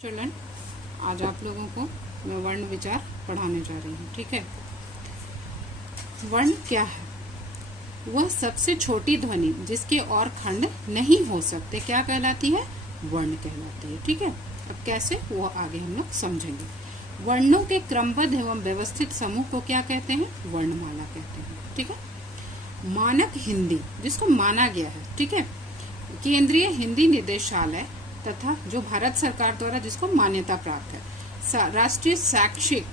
Children, आज आप लोगों को मैं वर्ण विचार पढ़ाने जा रही हूँ। ठीक है, वर्ण क्या है? वह सबसे छोटी ध्वनि जिसके और खंड नहीं हो सकते क्या कहलाती है? वर्ण कहलाती है। ठीक है, अब कैसे वो आगे हम लोग समझेंगे। वर्णों के क्रमबद्ध एवं व्यवस्थित समूह को क्या कहते हैं? वर्णमाला कहते हैं। ठीक है, मानक हिंदी जिसको माना गया है, ठीक है, केंद्रीय हिंदी निदेशालय तथा जो भारत सरकार द्वारा जिसको मान्यता प्राप्त है, राष्ट्रीय शैक्षिक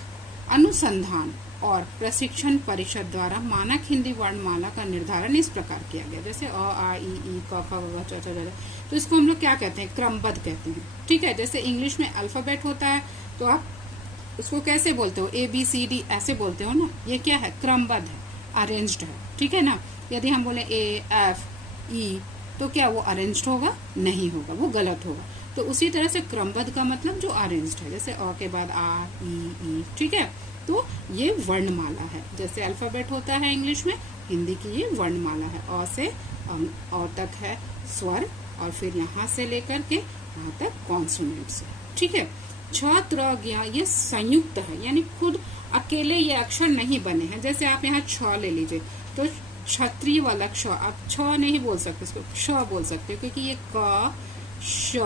अनुसंधान और प्रशिक्षण परिषद द्वारा मानक हिंदी वर्णमाला का निर्धारण इस प्रकार किया गया। जैसे अ आ ई ई क ख ग च छ ज, तो इसको हम लोग क्या कहते हैं? क्रमबद्ध कहते हैं। ठीक है, जैसे इंग्लिश में अल्फाबेट होता है तो आप उसको कैसे बोलते हो? ABCD ऐसे बोलते हो ना। ये क्या है? क्रमबद्ध है, अरेंज्ड है। ठीक है ना। यदि हम बोले AFE तो क्या वो अरेंज्ड होगा? नहीं होगा, वो गलत होगा। तो उसी तरह से क्रमबद्ध का मतलब जो अरेंज्ड है, जैसे अ के बाद आ ई। ठीक है, तो ये वर्णमाला है। जैसे अल्फाबेट होता है इंग्लिश में, हिंदी की ये वर्णमाला है। अ से अ तक है स्वर, और फिर यहाँ से लेकर के यहाँ तक कॉन्सोनेंट्स है। ठीक है, छ त्र ज्ञ ये संयुक्त है, यानी खुद अकेले ये अक्षर नहीं बने हैं। जैसे आप यहाँ छ ले लीजिए तो क्षत्रिय वाला क्ष, आप छ नहीं बोल सकते, इसको क्ष बोल सकते हो, क्योंकि ये क श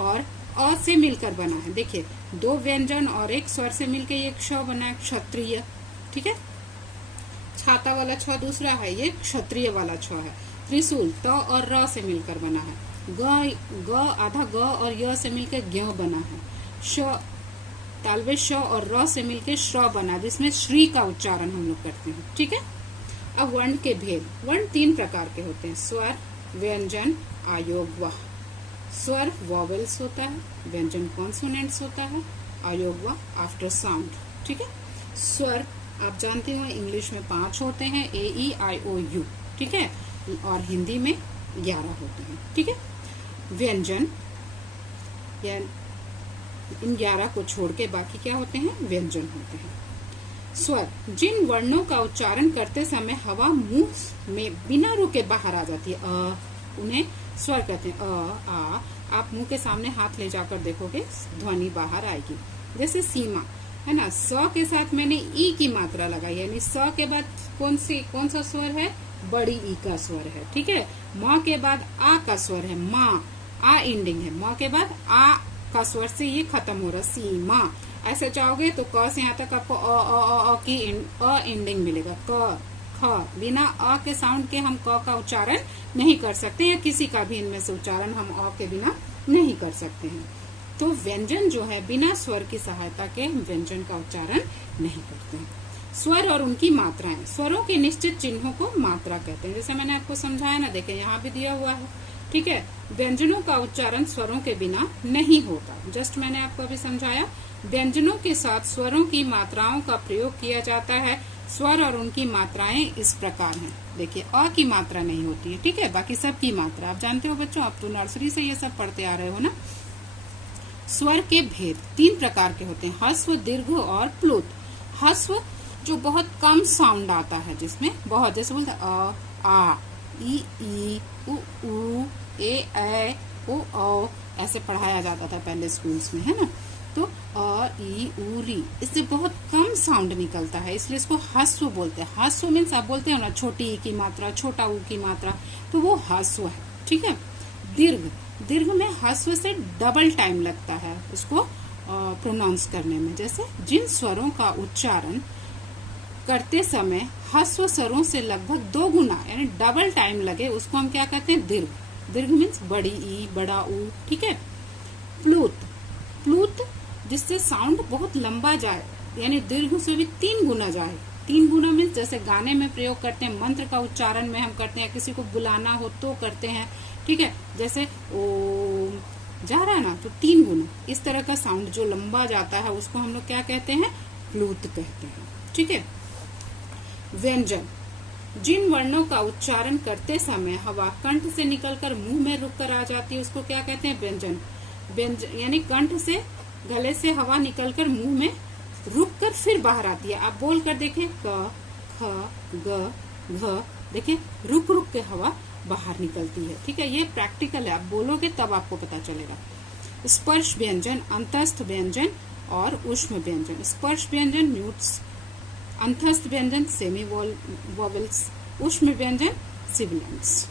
और अ से मिलकर बना है। देखिए, दो व्यंजन और एक स्वर से मिलकर ये क्ष बना है, क्षत्रिय। ठीक है, छाता वाला छ दूसरा है, ये क्षत्रिय वाला छ है। त्रिशूल त और र से मिलकर बना है। ग आधा ग और य से मिलकर ज्ञ बना है। श तालवे श और र से मिलकर श्र बना, जिसमें श्री का उच्चारण हम लोग करते हैं। ठीक है, अब वर्ण के भेद। वर्ण तीन प्रकार के होते हैं: स्वर, व्यंजन, आयोग व। स्वर वॉवेल्स होता है, व्यंजन कॉन्सोनेंट्स होता है, आयोग व आफ्टर साउंड। ठीक है, स्वर आप जानते हो इंग्लिश में 5 होते हैं, AEIOU। ठीक है, और हिंदी में 11 होते हैं। ठीक है, व्यंजन इन 11 को छोड़ के बाकी क्या होते हैं? व्यंजन होते हैं। स्वर जिन वर्णों का उच्चारण करते समय हवा मुंह में बिना रुके बाहर आ जाती है, उन्हें स्वर कहते हैं। आ आप मुंह के सामने हाथ ले जाकर देखोगे, ध्वनि बाहर आएगी। जैसे सीमा है ना, स के साथ मैंने ई की मात्रा लगाई, यानी स के बाद कौन सा स्वर है? बड़ी ई का स्वर है। ठीक है, म के बाद आ का स्वर है, माँ, आ इंडिंग है। म के बाद आ का स्वर से ये खत्म हो रहा, सीमा। ऐसे जाओगे तो क से यहाँ तक आपको अ की इंडिंग मिलेगा। क ख बिना अ के साउंड के हम क का उच्चारण नहीं कर सकते, या किसी का भी इनमें से उच्चारण हम अ के बिना नहीं कर सकते हैं। तो व्यंजन जो है बिना स्वर की सहायता के हम व्यंजन का उच्चारण नहीं करते हैं। स्वर और उनकी मात्राएं। स्वरों के निश्चित चिन्हों को मात्रा कहते हैं। जैसे मैंने आपको समझाया ना, देखें यहाँ भी दिया हुआ है। ठीक है, व्यंजनों का उच्चारण स्वरों के बिना नहीं होता। जस्ट मैंने आपको अभी समझाया, व्यंजनों के साथ स्वरों की मात्राओं का प्रयोग किया जाता है। स्वर और उनकी मात्राएं इस प्रकार हैं। देखिए, अ की मात्रा नहीं होती है। ठीक है, बाकी सब की मात्रा आप जानते हो बच्चों, आप तो नर्सरी से ये सब पढ़ते आ रहे हो ना। स्वर के भेद 3 प्रकार के होते हैं: ह्रस्व, दीर्घ और प्लुत। ह्रस्व जो बहुत कम साउंड आता है, जिसमें बहुत, जैसे बोलते अ आ ई उ ए ओ औ, ऐसे पढ़ाया जाता था पहले स्कूल्स में, है ना। तो अ ई उ री, इससे बहुत कम साउंड निकलता है, इसलिए इसको ह्रस्व बोलते हैं। ह्रस्व मीन्स आप बोलते हो ना, छोटी ई की मात्रा, छोटा ऊ की मात्रा, तो वो ह्रस्व है। ठीक है, दीर्घ में ह्रस्व से डबल टाइम लगता है उसको प्रोनाउंस करने में। जैसे जिन स्वरों का उच्चारण करते समय ह्रस्व स्वरों से लगभग 2 गुना यानी डबल टाइम लगे, उसको हम क्या कहते हैं? दीर्घ। दीर्घ मीन्स बड़ी ई, बड़ा ऊ। ठीक है, प्लुत जिससे साउंड बहुत लंबा जाए, यानी दीर्घ से भी 3 गुना जाए। 3 गुना मीन्स जैसे गाने में प्रयोग करते हैं, मंत्र का उच्चारण में हम करते हैं, किसी को बुलाना हो तो करते हैं। ठीक है, जैसे ओम जा रहा है ना, तो 3 गुना इस तरह का साउंड जो लंबा जाता है उसको हम लोग क्या कहते हैं? प्लुत कहते हैं। ठीक है, व्यंजन जिन वर्णों का उच्चारण करते समय हवा कंठ से निकलकर मुंह में रुककर आ जाती है, उसको क्या कहते हैं? व्यंजन। व्यंजन यानी कंठ से, गले से हवा निकलकर मुंह में रुककर फिर बाहर आती है। आप बोल कर देखें, क ख ग घ, देखिए रुक के हवा बाहर निकलती है। ठीक है, ये प्रैक्टिकल है, आप बोलोगे तब आपको पता चलेगा। स्पर्श व्यंजन, अंतस्थ व्यंजन और ऊष्म व्यंजन। स्पर्श व्यंजन म्यूट्स, अंतस्थ व्यंजन सेमी वोवेल्स, ऊष्म व्यंजन सिबिलेंट्स।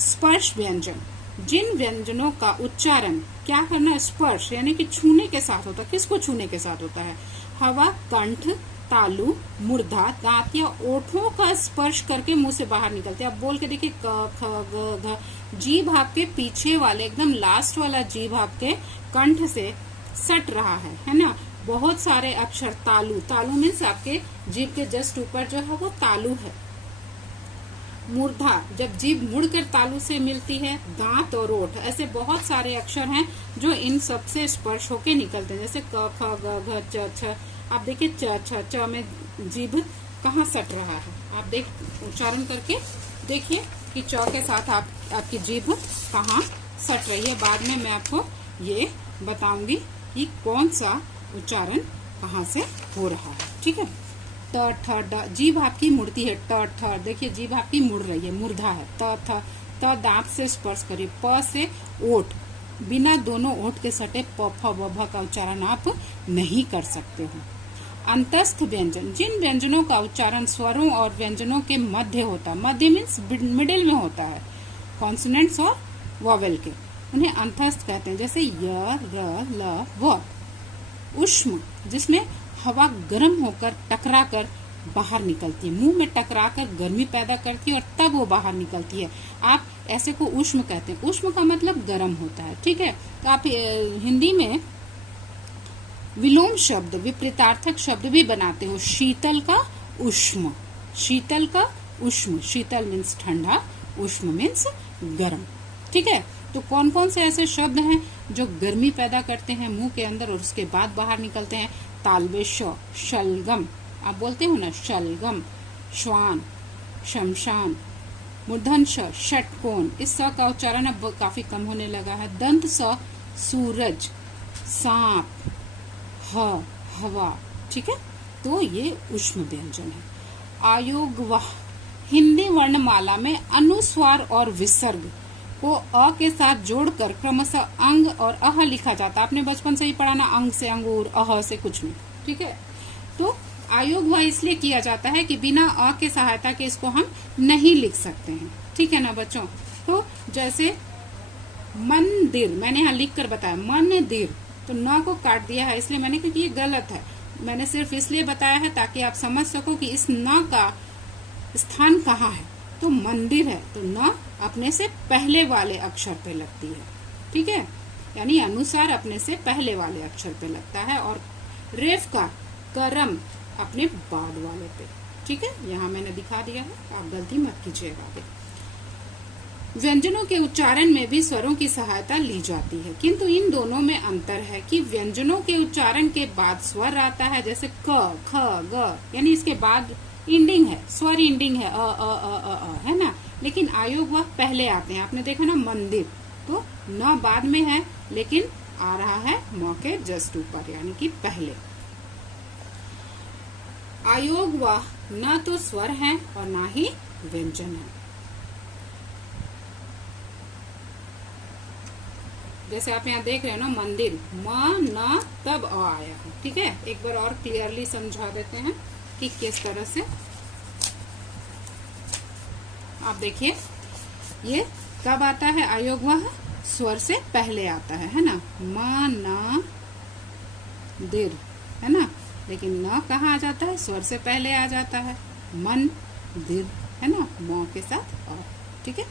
स्पर्श व्यंजन, जिन व्यंजनों का उच्चारण क्या करना है, स्पर्श यानी कि छूने के साथ होता है। किसको छूने के साथ होता है? हवा, कंठ, तालु, मूर्धा, दांत या ओठों का स्पर्श करके मुंह से बाहर निकलते हैं। आप बोल के देखिए, क ख ग घ। जीभ आपके पीछे वाले, एकदम लास्ट वाला जीभ आपके कंठ से सट रहा है ना। बहुत सारे अक्षर तालु, तालु मीन्स आपके जीभ के जस्ट ऊपर जो है वो तालु है। मूर्धा, जब जीभ मुड़कर तालु से मिलती है। दांत और ओठ, ऐसे बहुत सारे अक्षर हैं जो इन सब से स्पर्श होके निकलते हैं, जैसे क ख ग घ च छ। आप देखिए च में जीभ कहाँ सट रहा है। आप देख उच्चारण करके देखिए कि च के साथ आपकी जीभ कहाँ सट रही है। बाद में मैं आपको ये बताऊंगी कि कौन सा उच्चारण कहाँ से हो रहा है। ठीक है, त ठ ड, जीभ आपकी मुड़ती है। ट ठ, देखिए जीभ आपकी मुड़ रही है, मूर्धा है। त थ, त दांत से स्पर्श करिए। प से ओठ, बिना दोनों ओठ के सटे प फ व भ का उच्चारण आप नहीं कर सकते हो। अंतस्थ व्यंजन, जिन व्यंजनों का उच्चारण स्वरों और व्यंजनों के मध्य होता है। मध्य मीन्स मिडिल में होता है, कॉन्सोनेंट्स और वॉवेल के, उन्हें अंतस्थ कहते हैं। जैसे य, र, ल, व। ऊष्म, जिसमें हवा गर्म होकर टकरा कर बाहर निकलती है, मुंह में टकरा कर गर्मी पैदा करती है और तब वो बाहर निकलती है। आप ऐसे को ऊष्म कहते हैं। ऊष्म का मतलब गर्म होता है। ठीक है, तो आप हिंदी में विलोम शब्द, विपरीतार्थक शब्द भी बनाते हो। शीतल का उष्म, शीतल का उष्म। शीतल मीन्स ठंडा, उष्म मीन्स गर्म। ठीक है, तो कौन कौन से ऐसे शब्द हैं जो गर्मी पैदा करते हैं मुंह के अंदर और उसके बाद बाहर निकलते हैं? तालवे श, शलगम, आप बोलते हो ना, शलगम। श्वान, शमशान। मूर्धन श, षटकोण। इस स का उच्चारण अब काफी कम होने लगा है। दंत स, सूरज। सांप, ह, हवा। ठीक है, तो ये ऊष्म व्यंजन है। आयोगवाह, हिंदी वर्णमाला में अनुस्वार और विसर्ग को अ के साथ जोड़कर क्रमशः अंग और अह लिखा जाता है। आपने बचपन से ही पढ़ा ना, अंग से अंगूर, अह से कुछ नहीं। ठीक है, तो आयोगवाह इसलिए किया जाता है कि बिना अ के सहायता के इसको हम नहीं लिख सकते हैं। ठीक है ना बच्चों, तो जैसे मंदिर, मैंने यहाँ लिख कर बताया मंदिर, तो न को काट दिया है इसलिए मैंने, क्योंकि ये गलत है। मैंने सिर्फ इसलिए बताया है ताकि आप समझ सको कि इस न का स्थान कहाँ है। तो मंदिर है तो न अपने से पहले वाले अक्षर पे लगती है। ठीक है, यानी अनुसार अपने से पहले वाले अक्षर पे लगता है और रेफ का करम अपने बाद वाले पे। ठीक है, यहाँ मैंने दिखा दिया है, आप गलती मत कीजिएगा आगे। व्यंजनों के उच्चारण में भी स्वरों की सहायता ली जाती है, किंतु इन दोनों में अंतर है कि व्यंजनों के उच्चारण के बाद स्वर आता है, जैसे क, ख, ग, यानी इसके बाद इंडिंग है, स्वर इंडिंग है, अ है ना। लेकिन आयोग वह पहले आते हैं। आपने देखा ना मंदिर, तो न बाद में है लेकिन आ रहा है म के जस्ट ऊपर, यानी कि पहले। आयोग वह न तो स्वर है और ना ही व्यंजन है। जैसे आप यहाँ देख रहे हो ना, मंदिर, म न तब अ आया है। ठीक है, एक बार और क्लियरली समझा देते हैं कि किस तरह से। आप देखिए ये कब आता है आयोग वह, स्वर से पहले आता है ना, म न दिर, है ना। लेकिन न कहाँ आ जाता है, स्वर से पहले आ जाता है, मन दिर, है ना, म के साथ अ। ठीक है,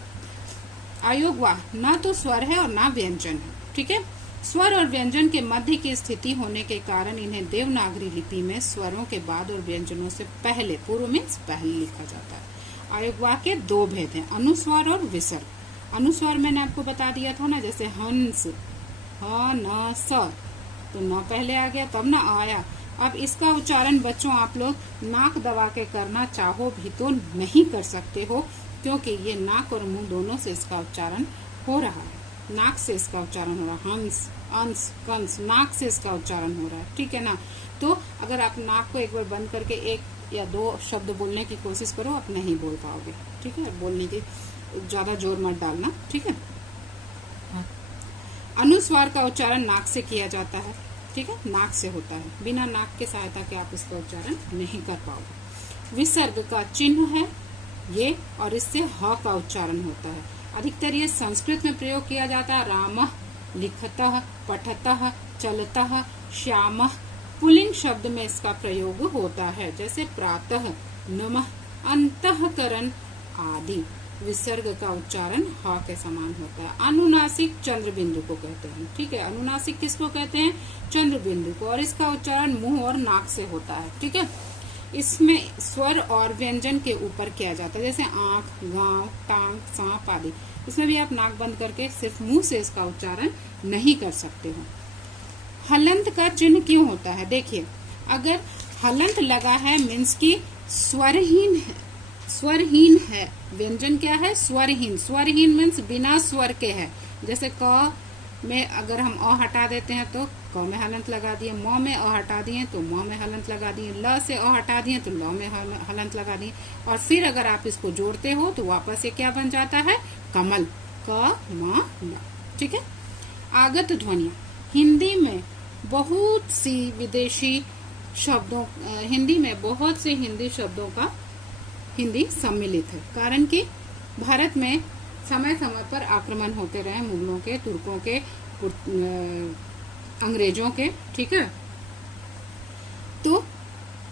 आयोग वाह ना तो स्वर है और ना व्यंजन है। ठीक है, स्वर और व्यंजन के मध्य की स्थिति होने के कारण इन्हें देवनागरी लिपि में स्वरों के बाद और व्यंजनों से पहले, पूर्व मीन्स पहले लिखा जाता है। आयोग वाह के दो भेद हैं, अनुस्वार और विसर्ग। अनुस्वार मैंने आपको बता दिया था ना, जैसे हंस, ह न स, तो न पहले आ गया तब न आया। अब इसका उच्चारण बच्चों आप लोग नाक दबा के करना चाहो भी तो नहीं कर सकते हो, क्योंकि ये नाक और मुंह दोनों से इसका उच्चारण हो रहा है। नाक से इसका उच्चारण हो रहा है, हंस, अंश, कंस, नाक से इसका उच्चारण हो रहा है। ठीक है ना, तो अगर आप नाक को एक बार बंद करके एक या दो शब्द बोलने की कोशिश करो, आप नहीं बोल पाओगे। ठीक है, बोलने की ज्यादा जोर मत डालना। ठीक है, अनुस्वार का उच्चारण नाक से किया जाता है, ठीक है, नाक से होता है, बिना नाक के सहायता के आप इसका उच्चारण नहीं कर पाओगे। विसर्ग का चिन्ह है ये, और इससे ह का उच्चारण होता है। अधिकतर ये संस्कृत में प्रयोग किया जाता है। रामः, लिखतः, पठतः, चलतः, श्यामः। पुल्लिंग शब्द में इसका प्रयोग होता है, जैसे प्रातः, नमः, अंतःकरण आदि। विसर्ग का उच्चारण ह के समान होता है। अनुनासिक चंद्र बिंदु को कहते हैं, ठीक है, अनुनासिक किसको कहते हैं? चंद्र बिंदु को, और इसका उच्चारण मुंह और नाक से होता है, ठीक है। इसमें स्वर और व्यंजन के ऊपर किया जाता है, जैसे आंख, गांव, टांग, सांप आदि। इसमें भी आप नाक बंद करके सिर्फ मुंह से इसका उच्चारण नहीं कर सकते हो। हलंत का चिन्ह क्यों होता है? देखिए, अगर हलंत लगा है मीन्स की स्वरहीन है, स्वरहीन है। व्यंजन क्या है? स्वरहीन। स्वरहीन मीन्स बिना स्वर के है। जैसे क में अगर हम अ हटा देते हैं तो क में हलंत लगा दिए, म में अ हटा दिए तो म में हलंत लगा दिए, ल से अ हटा दिए तो ल में हलंत लगा दिए, और फिर अगर आप इसको जोड़ते हो तो वापस ये क्या बन जाता है? कमल। क म ल, ठीक है। आगत ध्वनियां। हिंदी में बहुत सी विदेशी शब्दों, हिंदी में बहुत से हिंदी शब्दों का हिंदी सम्मिलित है, कारण कि भारत में समय समय पर आक्रमण होते रहे, मुगलों के, तुर्कों के, अंग्रेजों के, ठीक है। तो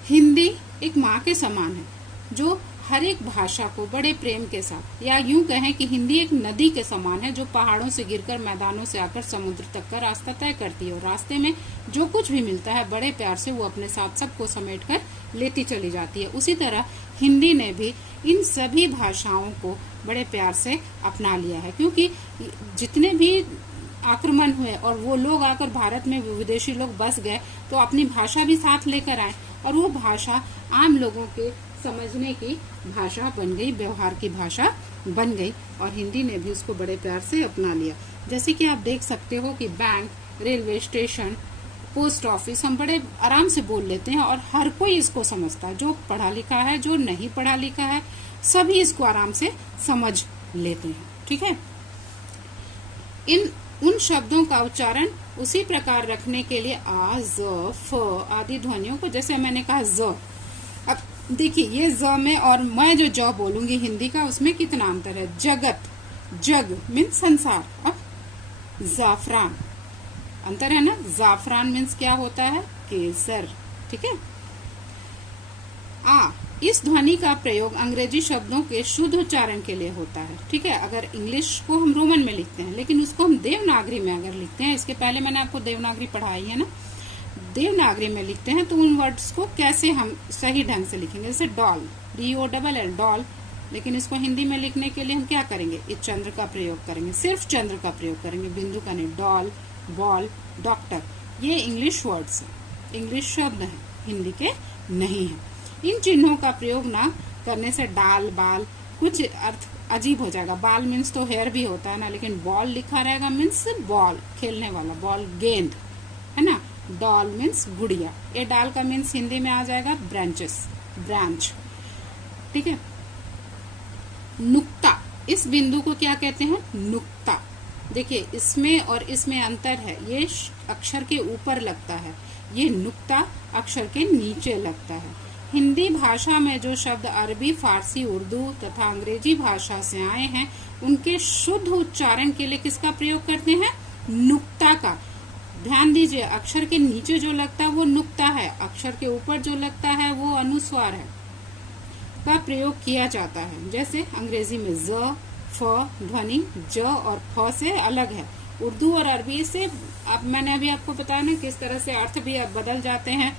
हिंदी एक माँ के समान है, जो हर एक भाषा को बड़े प्रेम के साथ, या यूं कहें कि हिंदी एक नदी के समान है, जो पहाड़ों से गिरकर मैदानों से आकर समुद्र तक का रास्ता तय करती है, और रास्ते में जो कुछ भी मिलता है बड़े प्यार से वो अपने साथ सबको समेट कर लेती चली जाती है। उसी तरह हिंदी ने भी इन सभी भाषाओं को बड़े प्यार से अपना लिया है, क्योंकि जितने भी आक्रमण हुए और वो लोग आकर भारत में, विदेशी लोग बस गए, तो अपनी भाषा भी साथ लेकर आए, और वो भाषा आम लोगों के समझने की भाषा बन गई, व्यवहार की भाषा बन गई, और हिंदी ने भी उसको बड़े प्यार से अपना लिया। जैसे कि आप देख सकते हो कि bank, railway station, post office हम बड़े आराम से बोल लेते हैं, और हर कोई इसको समझता है, जो पढ़ा लिखा है, जो नहीं पढ़ा लिखा है, सभी इसको आराम से समझ लेते हैं, ठीक है। उन शब्दों का उच्चारण उसी प्रकार रखने के लिए आ, ज, फ आदि ध्वनियों को, जैसे मैंने कहा ज, अब देखिए ये ज में और मैं जो ज बोलूंगी हिंदी का, उसमें कितना अंतर है। जगत, जग मीन्स संसार, अब जाफरान, अंतर है ना। जाफरान मीन्स क्या होता है? केसर, ठीक है। आ, इस ध्वनि का प्रयोग अंग्रेजी शब्दों के शुद्ध उच्चारण के लिए होता है, ठीक है। अगर इंग्लिश को हम रोमन में लिखते हैं, लेकिन उसको हम देवनागरी में अगर लिखते हैं, इसके पहले मैंने आपको देवनागरी पढ़ाई है ना, देवनागरी में लिखते हैं तो उन वर्ड्स को कैसे हम सही ढंग से लिखेंगे, जैसे डॉल, DOLL, डॉल, लेकिन इसको हिंदी में लिखने के लिए हम क्या करेंगे? इस चंद्र का प्रयोग करेंगे, सिर्फ चंद्र का प्रयोग करेंगे, बिंदु का नहीं। डॉल, बॉल, डॉक्टर, ये इंग्लिश वर्ड्स हैं, इंग्लिश शब्द हैं, हिंदी के नहीं है। इन चिन्हों का प्रयोग ना करने से डाल, बाल, कुछ अर्थ अजीब हो जाएगा। बाल मीन्स तो हेयर भी होता है ना, लेकिन बॉल लिखा रहेगा मीन्स बॉल, खेलने वाला, बॉल गेंद, है ना। डॉल मीन्स गुड़िया, ये डाल का मीन्स हिंदी में आ जाएगा ब्रांचेस, ब्रांच, ठीक है। नुक्ता, इस बिंदु को क्या कहते हैं? नुक्ता। देखिए इसमें और इसमें अंतर है, ये अक्षर के ऊपर लगता है, ये नुक्ता अक्षर के नीचे लगता है। हिंदी भाषा में जो शब्द अरबी, फारसी, उर्दू तथा अंग्रेजी भाषा से आए हैं, उनके शुद्ध उच्चारण के लिए किसका प्रयोग करते हैं? नुक्ता का। ध्यान दीजिए, अक्षर के नीचे जो लगता है वो नुक्ता है, अक्षर के ऊपर जो लगता है वो अनुस्वार है, का प्रयोग किया जाता है। जैसे अंग्रेजी में ज, फ ध्वनि ज और फ से अलग है। उर्दू और अरबी से, अब मैंने अभी आपको बताया ना किस तरह से अर्थ भी अब बदल जाते हैं।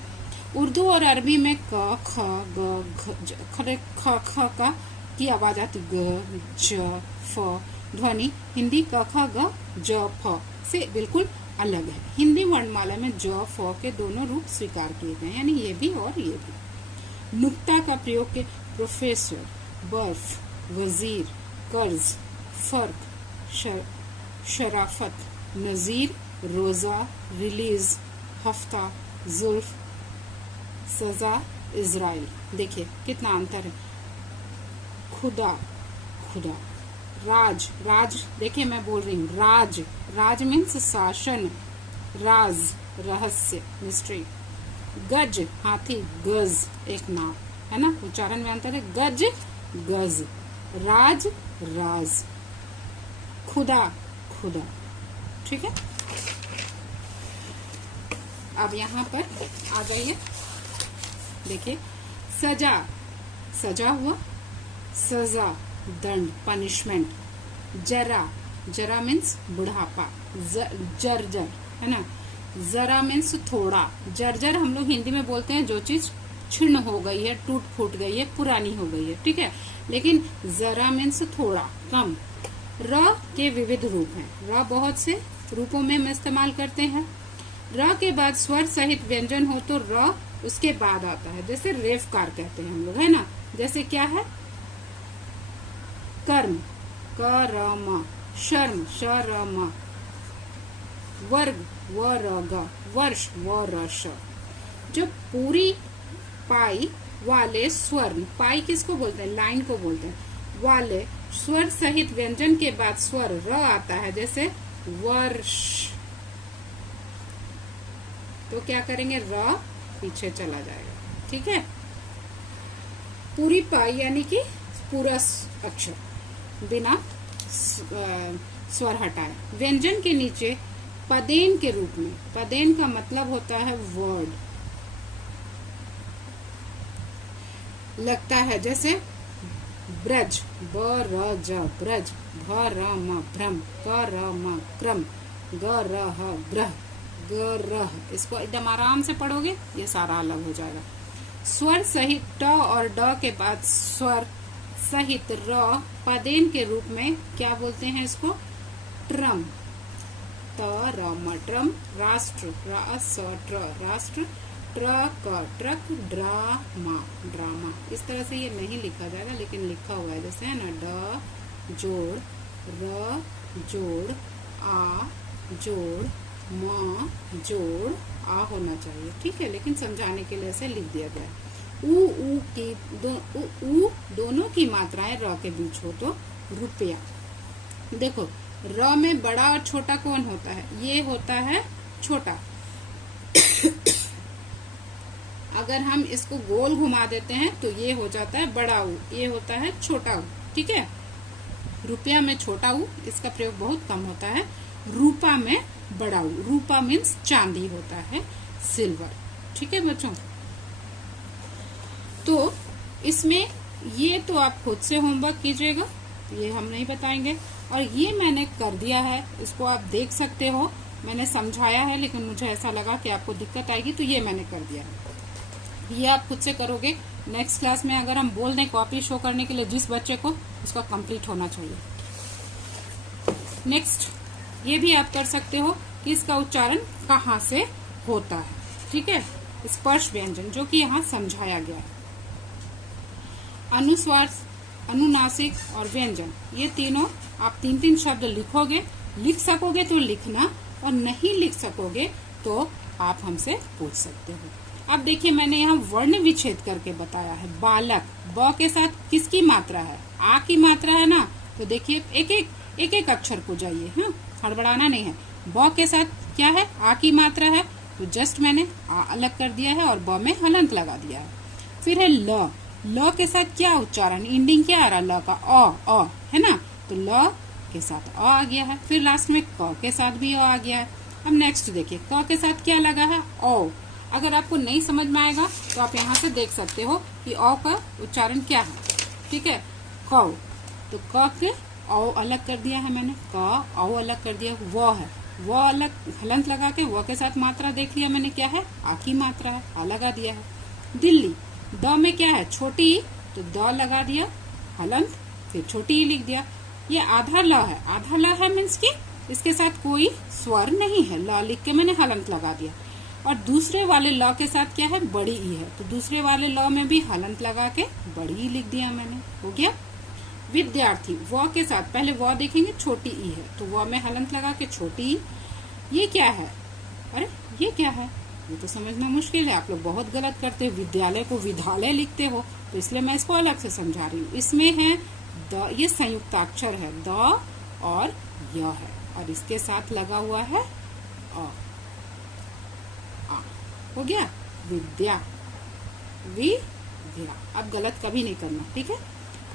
उर्दू और अरबी में क, ख, ग, घ, ख, ख का की आवाज आती, ग, ज, फ ध्वनि हिंदी क, ख, ग, ज, फ से बिल्कुल अलग है। हिंदी वर्णमाला में ज, फ के दोनों रूप स्वीकार किए गए, यानी ये भी और ये भी। नुक्ता का प्रयोग के प्रोफेसर, बर्फ, वजीर, कर्ज, फर्क, शराफत, नजीर, रोजा, रिलीज, हफ्ता, जुल्फ, सजा, इजराइल। देखिए कितना अंतर है। खुदा, खुदा, राज, राज देखिए मैं बोल रही हूँ राज, राज मीन्स शासन, राज रहस्य मिस्ट्री। गज हाथी, गज एक नाव, है ना, उच्चारण में अंतर है, गज गज, राज राज, खुदा खुदा। ठीक है, अब यहाँ पर आ जाइए, देखिए सजा, सजा हुआ, सजा दंड पनिशमेंट, जरा, जरा मीन्स बुढ़ापा, जर्जर, है ना, जरा मीन्स थोड़ा, जर्जर हम लोग हिंदी में बोलते हैं जो चीज छिन्न हो गई है, टूट फूट गई है, पुरानी हो गई है, ठीक है, लेकिन जरा मीन्स थोड़ा, कम। र के विविध रूप हैं, र बहुत से रूपों में हम इस्तेमाल करते हैं। र के बाद स्वर सहित व्यंजन हो तो र उसके बाद आता है, जैसे रेफकार कहते हैं हम लोग, है ना, जैसे क्या है, कर्म, करम, शर्म, शरम, वर्ग, वरग, वर्ष, वरस। जो पूरी पाई वाले स्वर, पाई किसको बोलते हैं, लाइन को बोलते हैं, वाले स्वर सहित व्यंजन के बाद स्वर र आता है, जैसे वर्ष, तो क्या करेंगे, र पीछे चला जाएगा। ठीक है, पूरी पाई यानी कि पूरा अक्षर बिना स्वर हटाए। व्यंजन के नीचे पदेन के रूप में, पदेन का मतलब होता है वर्ड, लगता है, जैसे ब्रज, ब-र-ज ब्रज, भ-र-म भ्रम, क-र-म क्रम, ग-र-ह ग्रह, ग-रह, इसको एकदम आराम से पढ़ोगे ये सारा अलग हो जाएगा। स्वर सहित ट और ड के बाद स्वर सहित र पदेन के रूप में क्या बोलते हैं इसको, ट्रम, त-र-म ट्रम, राष्ट्र, रा-स-ट्र राष्ट्र, ट्रक, ट्रक, ड्रामा, ड्रामा। इस तरह से ये नहीं लिखा जाएगा लेकिन लिखा हुआ है, जैसे है ना, ड जोड़, र जोड़, आ जोड़, म जोड़, आ होना चाहिए, ठीक है, लेकिन समझाने के लिए ऐसे लिख दिया गया है। ऊ की ऊ दोनों की मात्राएं र के बीच हो तो रुपया। देखो र में बड़ा और छोटा कौन होता है, ये होता है छोटा। अगर हम इसको गोल घुमा देते हैं तो ये हो जाता है बड़ा ऊ, ये होता है छोटा ऊ। ठीक है, रुपया में छोटा ऊ, इसका प्रयोग बहुत कम होता है। रूपा में बड़ा ऊ, रूपा मीन्स चांदी होता है, सिल्वर। ठीक है बच्चों, तो इसमें ये तो आप खुद से होमवर्क कीजिएगा, ये हम नहीं बताएंगे, और ये मैंने कर दिया है, इसको आप देख सकते हो, मैंने समझाया है लेकिन मुझे ऐसा लगा कि आपको दिक्कत आएगी तो ये मैंने कर दिया है, ये आप खुद से करोगे। नेक्स्ट क्लास में अगर हम बोल दें कॉपी शो करने के लिए जिस बच्चे को, उसका कंप्लीट होना चाहिए। नेक्स्ट ये भी आप कर सकते हो कि इसका उच्चारण कहाँ से होता है। ठीक है, स्पर्श व्यंजन जो कि यहाँ समझाया गया है। अनुस्वार, अनुनासिक और व्यंजन, ये तीनों आप 3-3 शब्द लिखोगे, लिख सकोगे तो लिखना, और नहीं लिख सकोगे तो आप हमसे पूछ सकते हो। अब देखिए मैंने यहाँ वर्ण विच्छेद करके बताया है। बालक, ब के साथ किसकी मात्रा है, आ की मात्रा है ना, तो देखिए एक एक अक्षर को जाइए, हाँ, हड़बड़ाना नहीं है। ब के साथ क्या है, आ की मात्रा है, तो जस्ट मैंने आ अलग कर दिया है और ब में हलंत लगा दिया है। फिर है ल, ल के साथ क्या उच्चारण, इंडिंग क्या आ रहा, ल का अ है ना, तो ल के साथ अ आ गया है। फिर लास्ट में क के साथ भी अ आ गया है। अब नेक्स्ट देखिए, क के साथ क्या लगा है, ओ। अगर आपको नहीं समझ में आएगा तो आप यहाँ से देख सकते हो कि अ का उच्चारण क्या है। ठीक है, क, तो क के औ अलग कर दिया है मैंने, क औ अलग कर दिया। व है, व अलग हलंत लगा के व के साथ मात्रा देख लिया मैंने, क्या है, आ की मात्रा है, आ लगा दिया है। दिल्ली, द में क्या है, छोटी ई, तो द लगा दिया हलंत, फिर छोटी ई लिख दिया। ये आधा ल है, आधा ल है मीन्स की इसके साथ कोई स्वर नहीं है, ल लिख के मैंने हलंत लगा दिया। और दूसरे वाले ल के साथ क्या है, बड़ी ई है, तो दूसरे वाले ल में भी हलंत लगा के बड़ी ई लिख दिया मैंने, हो गया। विद्यार्थी, व के साथ पहले व देखेंगे, छोटी ई है, तो व में हलंत लगा के छोटी ई। ये क्या है, अरे ये क्या है, ये तो समझना मुश्किल है, आप लोग बहुत गलत करते हो, विद्यालय को विद्यालय लिखते हो, तो इसलिए मैं इसको अलग से समझा रही हूँ। इसमें है द, ये संयुक्ताक्षर है, द और य है, और इसके साथ लगा हुआ है अ। हो गया विद्या, विद्या। अब गलत कभी नहीं करना, ठीक है।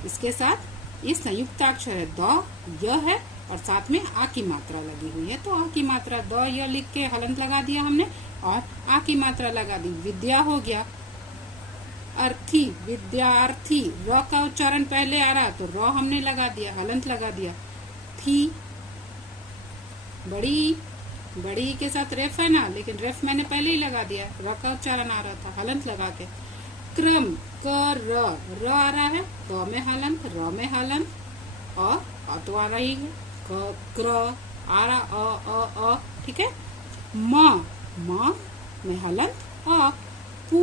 इसके साथ ये संयुक्ताक्षर है, द, य है, और साथ में आ की मात्रा लगी हुई है, तो आ की मात्रा, द य लिख के हलंत लगा दिया हमने और आ की मात्रा लगा दी, विद्या हो गया। अर्थी, विद्यार्थी, र का उच्चारण पहले आ रहा तो र हमने लगा दिया, हलंत लगा दिया। थी, बड़ी, बड़ी के साथ रेफ है ना, लेकिन रेफ मैंने पहले ही लगा दिया, र का उच्चारण आ रहा था, हलंत लगा के। क्रम, क र आ रहा है, क में हलंत, र में हलंत, अ तो आ रही है, क, क्र आ रहा, अ, ठीक है। म में हलंत, अ। पू,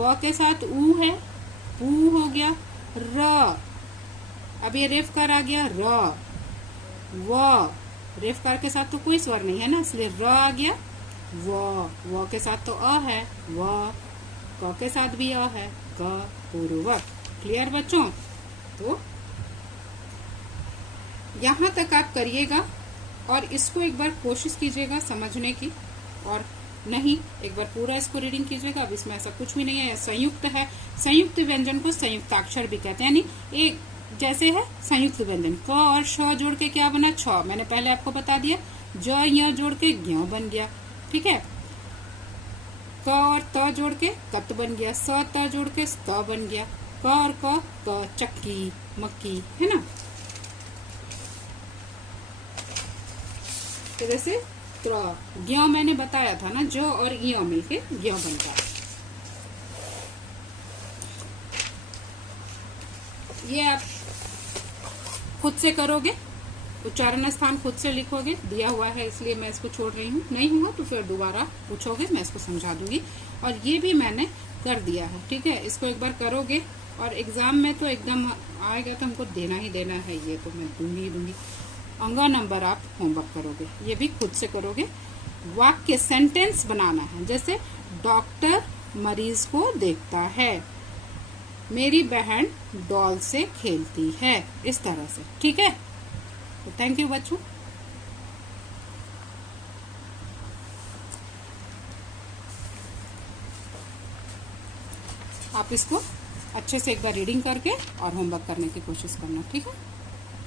प के साथ ऊ है, पू हो गया। र, अब ये रेफ कर आ गया, र। व, रेफ कर के साथ तो कोई स्वर नहीं है ना, इसलिए र आ गया। व के साथ तो अ है, व। क के साथ भी अ है, क, पूर्वक। क्लियर बच्चों? तो यहाँ तक आप करिएगा और इसको एक बार कोशिश कीजिएगा समझने की, और नहीं एक बार पूरा इसको रीडिंग कीजिएगा। अब इसमें ऐसा कुछ भी नहीं है, संयुक्त है। संयुक्त व्यंजन को संयुक्ताक्षर भी कहते हैं, यानी एक जैसे है संयुक्त व्यंजन, क और श जोड़ के क्या बना, छ। मैंने पहले आपको बता दिया, ज य जोड़ के ज्ञ बन गया, ठीक है। क और त जोड़ के कत बन गया, स त जोड़ के स्त बन गया, क और क चक्की, मक्की, है ना। तो जैसे ज्ञ मैंने बताया था ना, ज और य मिलके ज्ञ बनता है। ये आप खुद से करोगे, उच्चारण स्थान खुद से लिखोगे, दिया हुआ है इसलिए मैं इसको छोड़ रही हूँ, नहीं हुआ तो फिर दोबारा पूछोगे, मैं इसको समझा दूंगी। और ये भी मैंने कर दिया है, ठीक है। इसको एक बार करोगे और एग्जाम में तो एकदम आएगा, तो हमको देना ही देना है, ये तो मैं दूंगी। अंगा नंबर आप होमवर्क करोगे, ये भी खुद से करोगे। वाक्य, सेंटेंस बनाना है, जैसे डॉक्टर मरीज को देखता है, मेरी बहन डॉल से खेलती है, इस तरह से, ठीक है। तो थैंक यू बच्चों। आप इसको अच्छे से एक बार रीडिंग करके और होमवर्क करने की कोशिश करना, ठीक है।